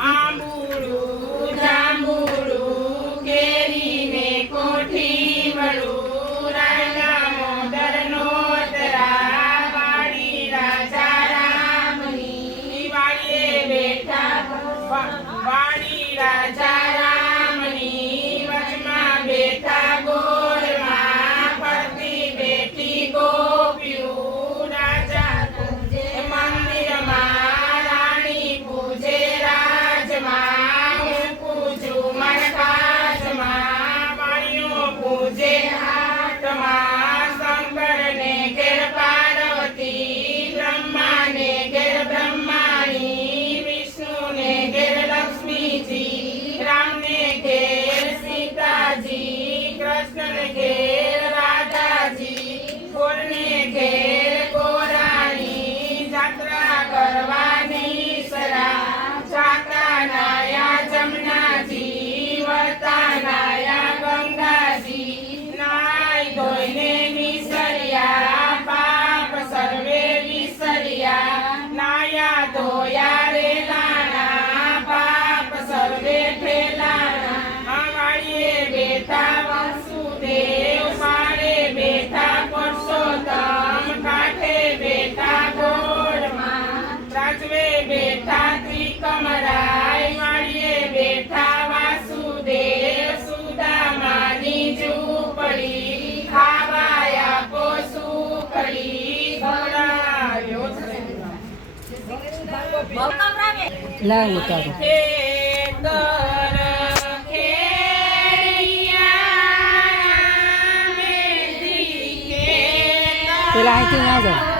આંબુડું જાંબુડું કેરી ને કોઠી વળું રાજા મોદરનો તરા વાડી રાજા રામની વાડીએ બેઠા વાડી રાજા રામની વચમાં બેઠા ગોળમાં ફરતી બેઠી ગોપીઓ રાજા મંદિરમાં રાણી પૂજે રાજમાં હું પૂજું મરકાજમાં વાણીઓ પૂજે હાથમાં શંકરને ઘેર પાર્વતી બ્રહ્માને ઘેર બ્રહ્માણી વિષ્ણુને ઘેર લક્ષ્મીજી રામને ઘેર સીતાજી કૃષ્ણને ઘેર રાધાજી ગોરને ઘેર ગોરાણી જાત્રા કરવાની સરા જાતા નાયા જમનાજી વળતા નાયા ગંગાજી નાઈ ધોઈને વિસર્યા પાપ સર્વે વિસર્યા નાયા ધોયા રે લાના પાપ સર્વે ઠેલાના વાળીએ બેઠા વાસુદેવ પાડે બેઠા પુરુષોત્તમ કાંઠે બેઠા ગોળમાં રાજવે બેઠા ત્રિકમરાય વાળીએ બેઠા વાસુદેવ સુદામાની ઝૂંપડી ખાવાયા પોસુકડી ભરાયો લાવ ઉતારો પેલા અહીંથી ના જાઓ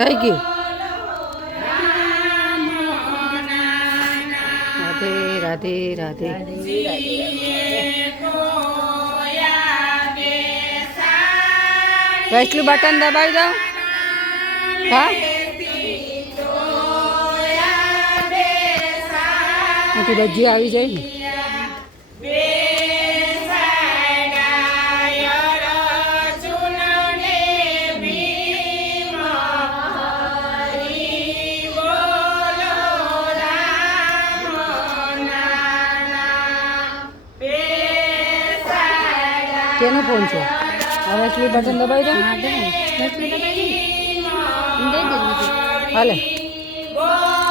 થઈ ગયું રાધે રાધે વૈષ્ણુ બટન દબાવી દો હા અહીંથી બધી આવી જાય ને બેસાડાય અર્જુનને ભીમ હરિ બોલો રામ નામ બેસાડાય કેનો ફોન છે હવે સ્લીપ બટન દબાવી દો હાલે બોલો